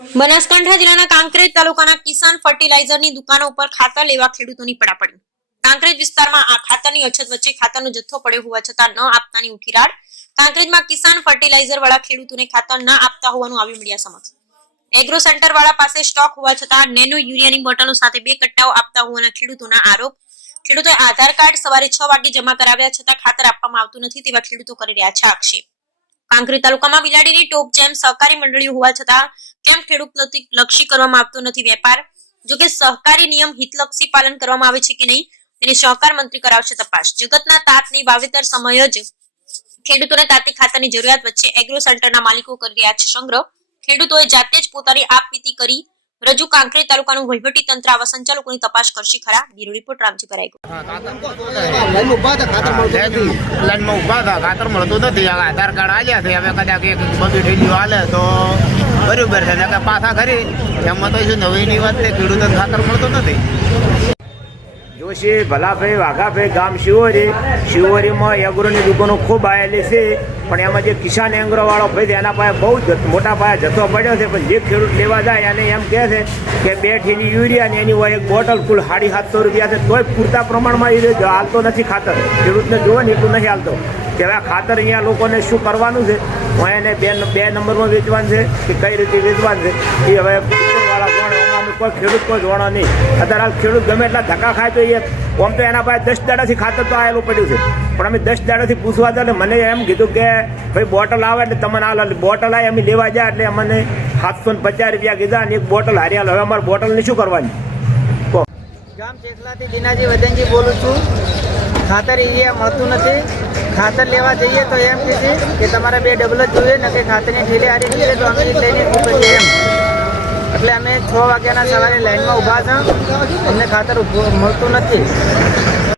બનાસકાંઠા જિલ્લાના કાંકરેજ તાલુકાના કિસાન ફર્ટિલાઇઝરની દુકાનો ઉપર ખાતર લેવા ખેડૂતોની પડાપડી। કાંકરેજ વિસ્તારમાં આ ખાતરની અછત વચ્ચે ખાતરનો જથ્થો પડ્યો હોવા છતાં ન આપતાની ઉઠી રાડ। કાંકરેજમાં કિસાન ફર્ટિલાઇઝર વાળા ખેડૂતોને ખાતર ન આપતા હોવાનું આવી મીડિયા સમક્ષ। એગ્રો સેન્ટર વાળા પાસે સ્ટોક હોવા છતાં નેનો યુરિયાની બોટલો સાથે 2 કટ્ટાઓ આપતા હોવાના ખેડૂતોના આરોપ। ખેડૂતોએ આધાર કાર્ડ સવારે 6 વાગે જમા કરાવ્યા છતાં ખાતર આપવામાં આવતું નથી તેવા ખેડૂતો કરી રહ્યા છે આક્ષેપ। કાંકરેજ તાલુકામાં બિલાડીની ટોપ જેમ સહકારી મંડળીઓ હોવા છતાં કેમ ખેડૂત લક્ષી કરવામાં આવતો નથી વેપાર। જો કે સહકારી નિયમ હિતલક્ષી પાલન કરવામાં આવે છે કે નહીં તેની સહકાર મંત્રી કરાવશે તપાસ। જગતના તાતની વાવેતર સમય જ ખેડૂતોને તાતી ખાતરની જરૂરિયાત વચ્ચે એગ્રો સેન્ટરના માલિકો કરી રહ્યા છે સંગ્રહ। ખેડૂતોએ જાતે જ પોતાની આપવીતી કરી રજૂ। કાંકરેજ તાલુકાનું વહીવટી તંત્ર આવા સંચાલકોની તપાસ કરશે ખરા। બ્યુરો રિપોર્ટ રામજી કરાઈ ખાતર મળતું નથી। આધાર કાર્ડ આવ્યા છે, હવે કદાચ એક બધી ઢીલીઓ હાલે તો બરોબર છે, ને પાછા ખરી એમાં તો શું નવીની વાત છે, ખેડૂતો ખાતર મળતું નથી। જોશી ભલાભાઈ વાઘાભાઈ ગામ શિવોરીમાં એગ્રોની દુકાનો ખૂબ આવેલી છે, પણ એમાં જે કિસાન એગ્રો વાળો ભાઈ છે એના પાસે બહુ મોટા પાયે જથ્થો પડ્યો છે। પણ જે ખેડૂત લેવા જાય એને એમ કહે છે કે 2 થેલી યુરિયા ને એની હોય એક બોટલ કુલ 750 રૂપિયા છે, તોય પૂરતા પ્રમાણમાં એ હાલતો નથી ખાતર। ખેડૂતને જોવે ને એટલું નથી હાલતો કે હવે આ ખાતર અહીંયા લોકોને શું કરવાનું છે, હું એને 2 નંબરમાં વેચવાનું છે કે કઈ રીતે વેચવાનું છે એ હવે કોઈ ખેડૂત કોઈ જોણો નહીં। અત્યારે હાલ ખેડૂત ગમે એટલા ધક્કા ખાય તો એ આમ તો એના પાસે 10 દાડાથી ખાતર તો આવેલું પડ્યું છે, પણ અમે 10 દાડાથી પૂછવા હતા એટલે મને એમ કીધું કે ભાઈ બોટલ આવે એટલે તમને હાલ બોટલ આવે અમે લેવા જાય એટલે અમને 750 રૂપિયા કીધા અને એક બોટલ હારી હાલ। હવે અમારે બોટલની શું કરવાની? ગામ ચેખલાથી જીનાજી વદનજી બોલું છું। ખાતર અહીંયા મળતું નથી। ખાતર લેવા જઈએ તો એમ કહે છે કે તમારે 2 ડબલ જ જોઈએ ને કે ખાતરની ઠેલી હારી જોઈએ તો અમે લઈને મૂકીએ એમ। એટલે અમે 6 વાગ્યાના સવારે લાઈનમાં ઊભા છે, અમને ખાતર મળતું નથી।